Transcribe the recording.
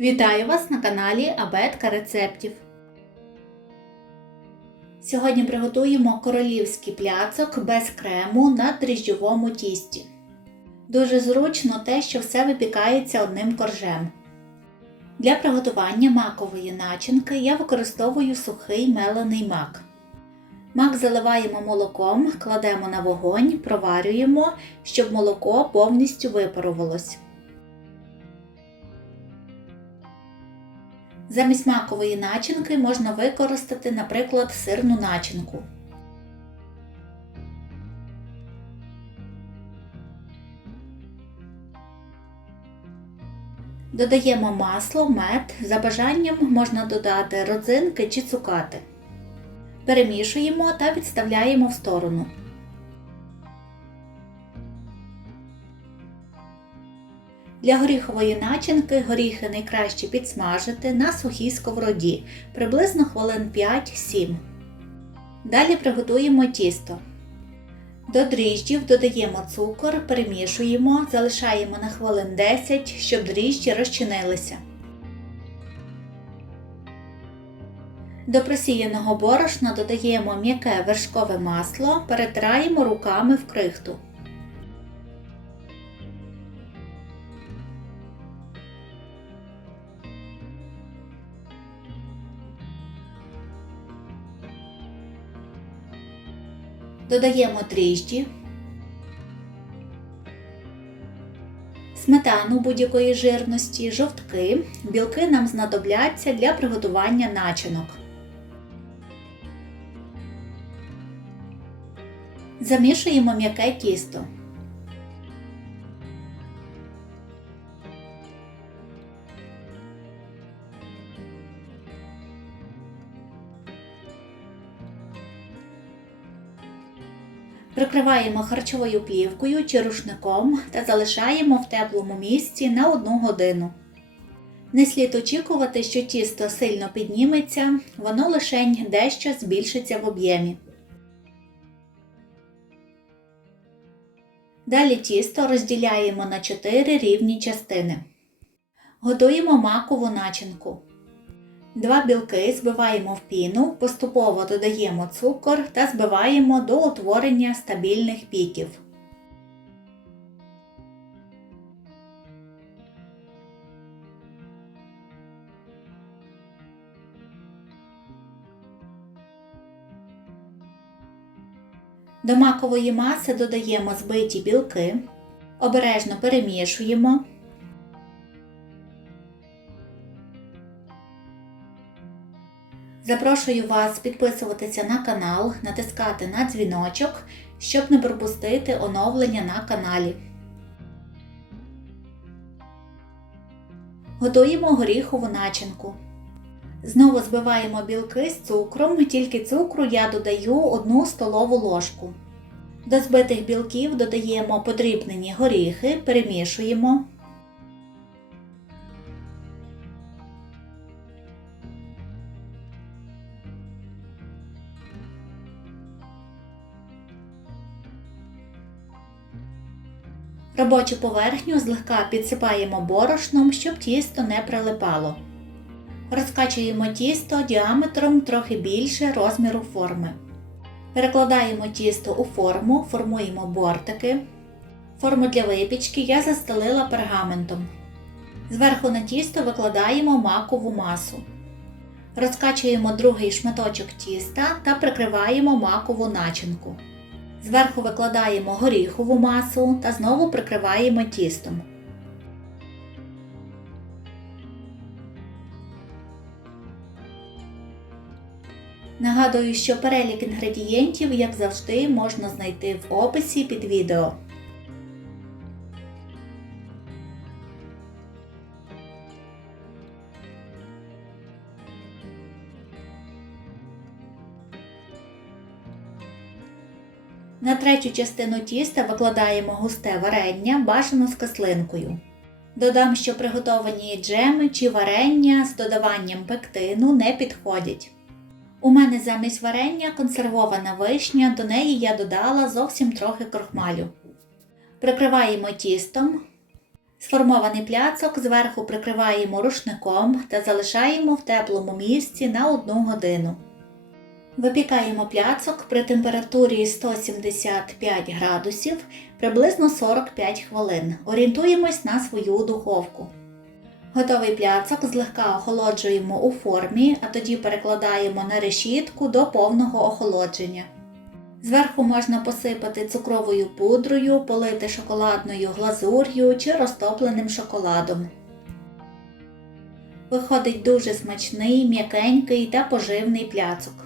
Вітаю вас на каналі Абетка рецептів. Сьогодні приготуємо королівський пляцок без крему на дріжджовому тісті. Дуже зручно те, що все випікається одним коржем. Для приготування макової начинки я використовую сухий мелений мак. Мак заливаємо молоком, кладемо на вогонь, проварюємо, щоб молоко повністю випарувалось. Замість макової начинки можна використати, наприклад, сирну начинку. Додаємо масло, мед. За бажанням можна додати родзинки чи цукати. Перемішуємо та відставляємо в сторону. Для горіхової начинки горіхи найкраще підсмажити на сухій сковороді приблизно хвилин 5-7. Далі приготуємо тісто. До дріжджів додаємо цукор, перемішуємо, залишаємо на хвилин 10, щоб дріжджі розчинилися. До просіяного борошна додаємо м'яке вершкове масло, перетираємо руками в крихту. Додаємо дріжджі, сметану будь-якої жирності, жовтки. Білки нам знадобляться для приготування начинок. Замішуємо м'яке тісто. Прикриваємо харчовою плівкою чи рушником та залишаємо в теплому місці на 1 годину. Не слід очікувати, що тісто сильно підніметься, воно лишень дещо збільшиться в об'ємі. Далі тісто розділяємо на 4 рівні частини. Готуємо макову начинку. Два білки збиваємо в піну, поступово додаємо цукор та збиваємо до утворення стабільних піків. До макової маси додаємо збиті білки, обережно перемішуємо. Запрошую вас підписуватися на канал, натискати на дзвіночок, щоб не пропустити оновлення на каналі. Готуємо горіхову начинку. Знову збиваємо білки з цукром, тільки цукру я додаю 1 столову ложку. До збитих білків додаємо подрібнені горіхи, перемішуємо. Робочу поверхню злегка підсипаємо борошном, щоб тісто не прилипало. Розкачуємо тісто діаметром трохи більше розміру форми. Перекладаємо тісто у форму, формуємо бортики. Форму для випічки я застелила пергаментом. Зверху на тісто викладаємо макову масу. Розкачуємо другий шматочок тіста та прикриваємо макову начинку. Зверху викладаємо горіхову масу та знову прикриваємо тістом. Нагадую, що перелік інгредієнтів, як завжди, можна знайти в описі під відео. На третю частину тіста викладаємо густе варення, бажано з кислинкою. Додам, що приготовані джеми чи варення з додаванням пектину не підходять. У мене замість варення консервована вишня, до неї я додала зовсім трохи крохмалю. Прикриваємо тістом. Сформований пляцок зверху прикриваємо рушником та залишаємо в теплому місці на 1 годину. Випікаємо пляцок при температурі 175 градусів приблизно 45 хвилин. Орієнтуємось на свою духовку. Готовий пляцок злегка охолоджуємо у формі, а тоді перекладаємо на решітку до повного охолодження. Зверху можна посипати цукровою пудрою, полити шоколадною глазур'ю чи розтопленим шоколадом. Виходить дуже смачний, м'якенький та поживний пляцок.